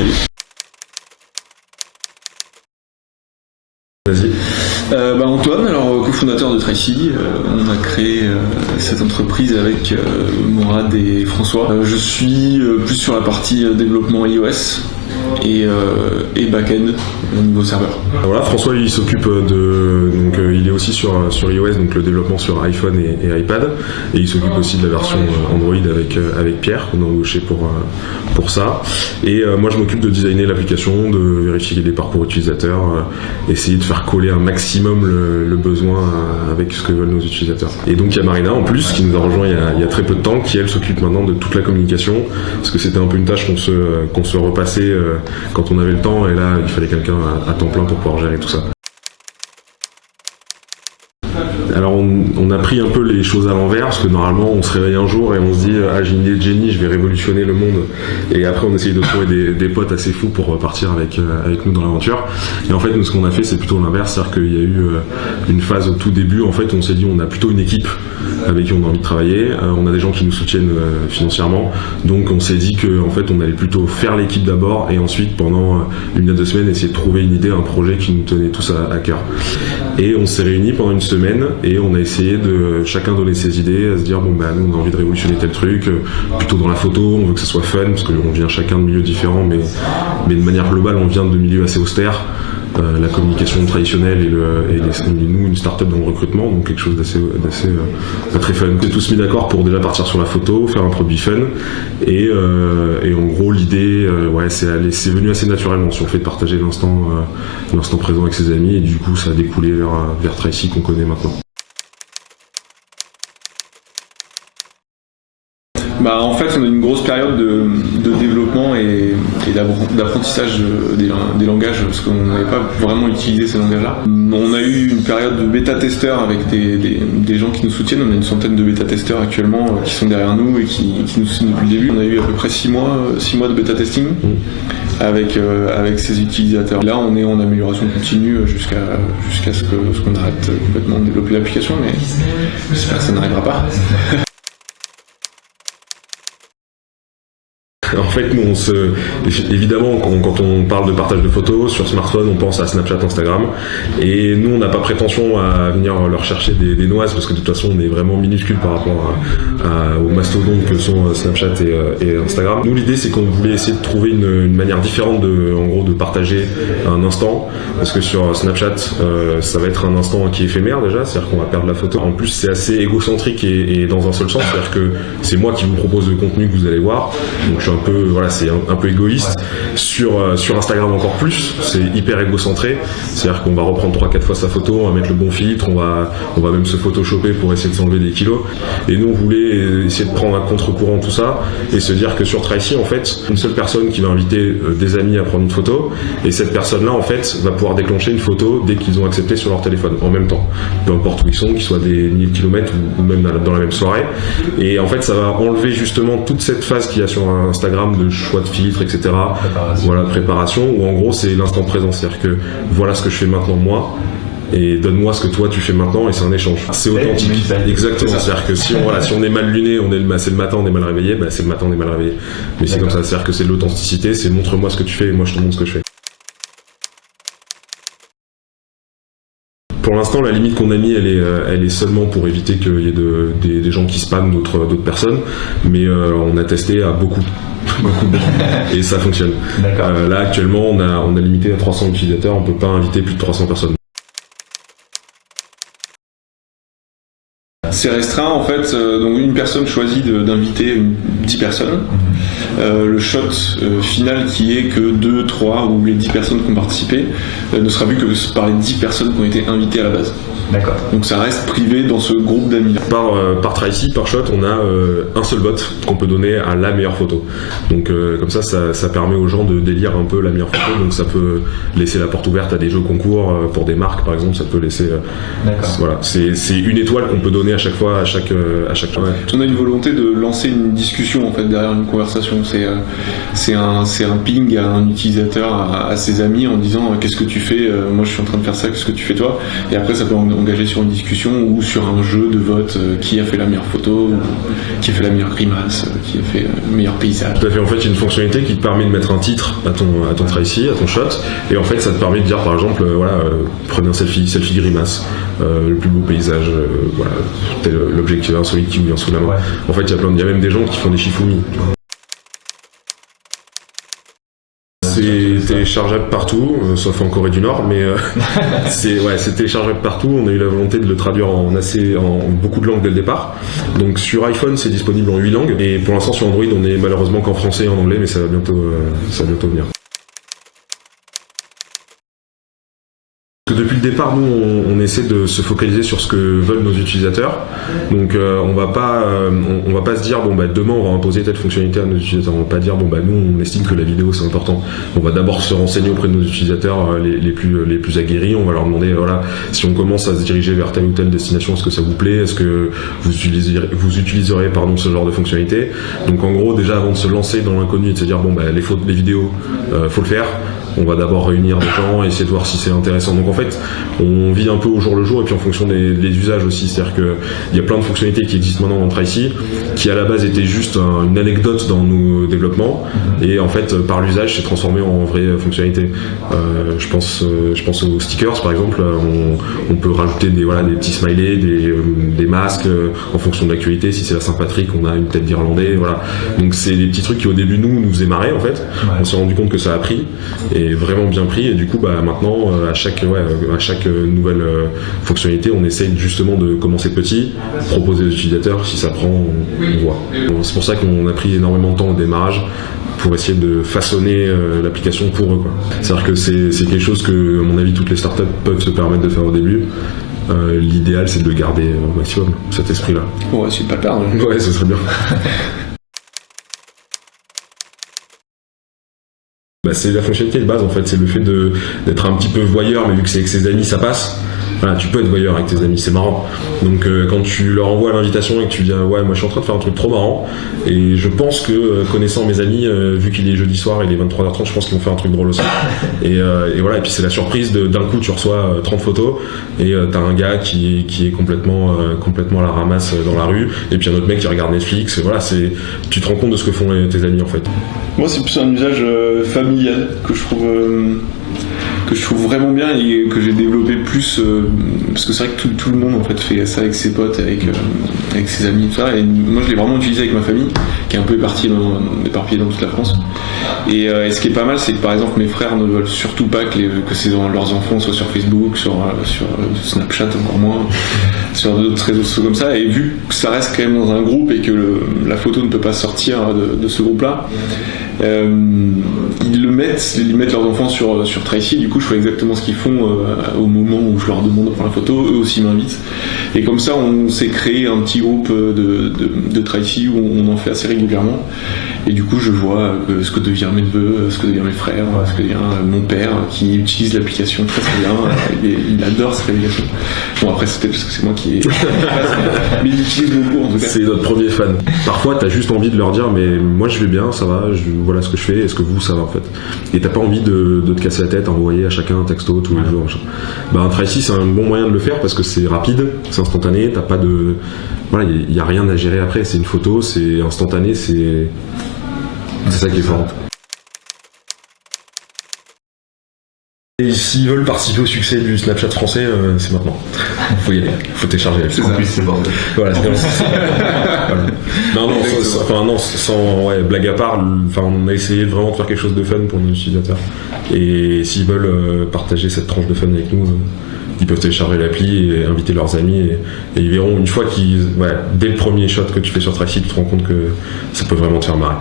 Salut. Vas-y. Antoine, alors cofondateur de Tracy, on a créé cette entreprise avec Mourad et François. Je suis plus sur la partie développement iOS et back-end au niveau serveur. Voilà, François il s'occupe il est aussi sur iOS, donc le développement sur iPhone et iPad, et il s'occupe aussi de la version Android avec Pierre qu'on a embauché pour ça. Et moi je m'occupe de designer l'application, de vérifier les parcours utilisateurs, essayer de faire coller un maximum le besoin avec ce que veulent nos utilisateurs. Et donc il y a Marina en plus qui nous a rejoint il y a très peu de temps, qui elle s'occupe maintenant de toute la communication, parce que c'était un peu une tâche qu'on se repassait quand on avait le temps, et là il fallait quelqu'un à temps plein pour pouvoir gérer tout ça. Alors on a pris un peu les choses à l'envers, parce que normalement on se réveille un jour et on se dit j'ai une idée de génie, je vais révolutionner le monde, et après on essaye de trouver des potes assez fous pour partir avec nous dans l'aventure. Et en fait nous ce qu'on a fait c'est plutôt l'inverse, c'est-à-dire qu'il y a eu une phase au tout début, en fait on s'est dit on a plutôt une équipe avec qui on a envie de travailler, on a des gens qui nous soutiennent financièrement, donc on s'est dit que en fait on allait plutôt faire l'équipe d'abord, et ensuite pendant une à 2 semaines essayer de trouver une idée, un projet qui nous tenait tous à cœur. Et on s'est réunis pendant une semaine et on a essayé de chacun donner ses idées, à se dire nous on a envie de révolutionner tel truc, plutôt dans la photo, on veut que ça soit fun parce qu'on vient chacun de milieux différents, mais de manière globale on vient de milieux assez austères. La communication traditionnelle et nous une start-up dans le recrutement, donc quelque chose d'assez pas très fun. On s'est tous mis d'accord pour déjà partir sur la photo, faire un produit fun, et en gros l'idée c'est venu assez naturellement sur le fait de partager l'instant présent avec ses amis, et du coup ça a découlé vers Tracy qu'on connaît maintenant. En fait, on a une grosse période de développement et d'apprentissage des langages, parce qu'on n'avait pas vraiment utilisé ces langages-là. On a eu une période de bêta-testeurs avec des gens qui nous soutiennent. On a une centaine de bêta-testeurs actuellement qui sont derrière nous et qui nous soutiennent depuis le début. On a eu à peu près 6 mois de bêta-testing avec ces utilisateurs. Là, on est en amélioration continue jusqu'à ce qu'on arrête complètement de développer l'application, mais j'espère que ça n'arrivera pas. En fait, nous, évidemment, quand on parle de partage de photos sur smartphone, on pense à Snapchat, Instagram, et nous, on n'a pas prétention à venir leur chercher des noises, parce que de toute façon, on est vraiment minuscule par rapport aux mastodontes que sont Snapchat et Instagram. Nous, l'idée, c'est qu'on voulait essayer de trouver une manière différente de partager un instant, parce que sur Snapchat, ça va être un instant qui est éphémère déjà, c'est-à-dire qu'on va perdre la photo. En plus, c'est assez égocentrique et dans un seul sens, c'est-à-dire que c'est moi qui vous propose le contenu que vous allez voir, donc je suis c'est un peu égoïste. Sur Instagram encore plus, c'est hyper égocentré, c'est-à-dire qu'on va reprendre 3-4 fois sa photo, on va mettre le bon filtre, on va même se photoshopper pour essayer de s'enlever des kilos, et nous on voulait essayer de prendre à contre-courant tout ça et se dire que sur Tracy, en fait, une seule personne qui va inviter des amis à prendre une photo, et cette personne-là en fait va pouvoir déclencher une photo dès qu'ils ont accepté sur leur téléphone en même temps, peu importe où ils sont, qu'ils soient des milliers de kilomètres ou même dans la même soirée. Et en fait ça va enlever justement toute cette phase qu'il y a sur Instagram de choix de filtres, etc. Préparation, où en gros c'est l'instant présent, c'est-à-dire que voilà ce que je fais maintenant moi, et donne-moi ce que toi tu fais maintenant, et c'est un échange. C'est authentique. Exactement. C'est-à-dire que si on est mal luné, c'est le matin, on est mal réveillé, c'est le matin, on est mal réveillé. Mais c'est comme ça, c'est-à-dire que c'est de l'authenticité, c'est montre-moi ce que tu fais et moi je te montre ce que je fais. Pour l'instant, la limite qu'on a mis, elle est seulement pour éviter qu'il y ait des gens qui spamment d'autres personnes, mais on a testé à beaucoup, et ça fonctionne. Là, actuellement, on a limité à 300 utilisateurs, on peut pas inviter plus de 300 personnes. C'est restreint en fait, donc une personne choisit d'inviter 10 personnes. Le shot final qui est que 2, 3 ou les 10 personnes qui ont participé ne sera vu que par les 10 personnes qui ont été invitées à la base. D'accord. Donc ça reste privé dans ce groupe d'amis. Par Tracy, par shot, on a un seul vote qu'on peut donner à la meilleure photo. Donc comme ça permet aux gens de délire un peu la meilleure photo. Donc ça peut laisser la porte ouverte à des jeux concours pour des marques par exemple. Ça peut laisser. Voilà, c'est une étoile qu'on peut donner à chaque fois, à chaque fois. Ouais. On a une volonté de lancer une discussion en fait derrière une conversation. C'est un ping à un utilisateur, à ses amis en disant qu'est-ce que tu fais, moi je suis en train de faire ça, qu'est-ce que tu fais toi. Et après ça peut engagé sur une discussion ou sur un jeu de vote, qui a fait la meilleure photo, qui a fait la meilleure grimace, qui a fait le meilleur paysage. Tout à fait, en fait, il y a une fonctionnalité qui te permet de mettre un titre à ton Tracy, à ton shot, et en fait, ça te permet de dire, par exemple, prenez un selfie grimace, le plus beau paysage, voilà, tel l'objectif insolite qui vous vient sous la main. Ouais. En fait, il y a même des gens qui font des Shifumi. C'est téléchargeable partout, sauf en Corée du Nord, mais c'est téléchargeable partout. On a eu la volonté de le traduire en beaucoup de langues dès le départ. Donc sur iPhone, c'est disponible en 8 langues, et pour l'instant sur Android, on est malheureusement qu'en français et en anglais, mais ça va bientôt venir. Depuis le départ, nous, on essaie de se focaliser sur ce que veulent nos utilisateurs. Donc, on va pas se dire demain on va imposer telle fonctionnalité à nos utilisateurs. On va pas dire nous on estime que la vidéo c'est important. On va d'abord se renseigner auprès de nos utilisateurs les plus aguerris. On va leur demander si on commence à se diriger vers telle ou telle destination, est-ce que ça vous plaît, est-ce que vous utiliserez ce genre de fonctionnalité. Donc en gros, déjà avant de se lancer dans l'inconnu et de se dire les vidéos, faut le faire. On va d'abord réunir des gens et essayer de voir si c'est intéressant. Donc en fait, on vit un peu au jour le jour et puis en fonction des usages aussi. C'est-à-dire qu'il y a plein de fonctionnalités qui existent maintenant dans Tracy qui à la base étaient juste une anecdote dans nos développements et en fait par l'usage c'est transformé en vraie fonctionnalité. Je pense aux stickers par exemple. On peut rajouter des petits smileys, des masques en fonction de l'actualité. Si c'est la Saint-Patrick, on a une tête d'Irlandais. Voilà. Donc c'est des petits trucs qui au début nous faisaient marrer en fait. Ouais. On s'est rendu compte que ça a pris. Et vraiment bien pris, et du coup maintenant à chaque nouvelle fonctionnalité on essaye justement de commencer petit, proposer aux utilisateurs, si ça prend on voit. C'est pour ça qu'on a pris énormément de temps au démarrage pour essayer de façonner l'application pour eux quoi. C'est-à-dire que c'est quelque chose que à mon avis toutes les startups peuvent se permettre de faire au début. L'idéal c'est de le garder au maximum, cet esprit là. Ouais, c'est pas tard. Ouais, ce serait bien. C'est la fonctionnalité de base en fait, c'est le fait d'être un petit peu voyeur, mais vu que c'est avec ses amis ça passe. Voilà, tu peux être voyeur avec tes amis, c'est marrant. Donc quand tu leur envoies l'invitation et que tu dis moi je suis en train de faire un truc trop marrant, et je pense que connaissant mes amis, vu qu'il est jeudi soir, il est 23h30, je pense qu'ils vont faire un truc drôle aussi. Et voilà, et puis c'est la surprise d'un coup tu reçois 30 photos et t'as un gars qui est complètement à la ramasse dans la rue, et puis un autre mec qui regarde Netflix, et voilà, tu te rends compte de ce que font tes amis en fait. Moi c'est plus un usage familial que je trouve vraiment bien et que j'ai développé plus parce que c'est vrai que tout le monde en fait fait ça avec ses potes, avec ses amis, tout ça, et moi je l'ai vraiment utilisé avec ma famille qui est un peu éparpillée dans toute la France. Et ce qui est pas mal, c'est que par exemple mes frères ne veulent surtout pas que leurs enfants soient sur Facebook, sur Snapchat encore moins, sur d'autres réseaux sociaux comme ça, et vu que ça reste quand même dans un groupe et que la photo ne peut pas sortir de ce groupe-là, ils mettent leurs enfants sur Tracy. Du coup je fais exactement ce qu'ils font au moment où je leur demande de prendre la photo, eux aussi m'invitent, et comme ça on s'est créé un petit groupe de Tracy où on en fait assez régulièrement, et du coup je vois ce que devient mes neveux, ce que devient mes frères, ce que devient mon père qui utilise l'application très bien. Il adore cette application. Bon après c'était parce que c'est moi qui ai mais il utilise beaucoup en tout cas. C'est notre premier fan. Parfois t'as juste envie de leur dire mais moi je vais bien, ça va, voilà ce que je fais, est-ce que vous ça va en fait, et t'as pas envie de te casser la tête à envoyer à chacun un texto tous les jours. Tracy c'est un bon moyen de le faire parce que c'est rapide, c'est instantané, t'as pas de il y a rien à gérer après, c'est une photo, c'est instantané, c'est ça qui est fort. Et s'ils veulent participer au succès du Snapchat français, c'est maintenant. Faut y aller, faut télécharger. En plus, c'est bordel. Voilà, c'est voilà. Sans blague à part, on a essayé vraiment de faire quelque chose de fun pour nos utilisateurs. Et s'ils veulent partager cette tranche de fun avec nous, ils peuvent télécharger l'appli et inviter leurs amis, et ils verront une fois dès le premier shot que tu fais sur Tracy, tu te rends compte que ça peut vraiment te faire marrer.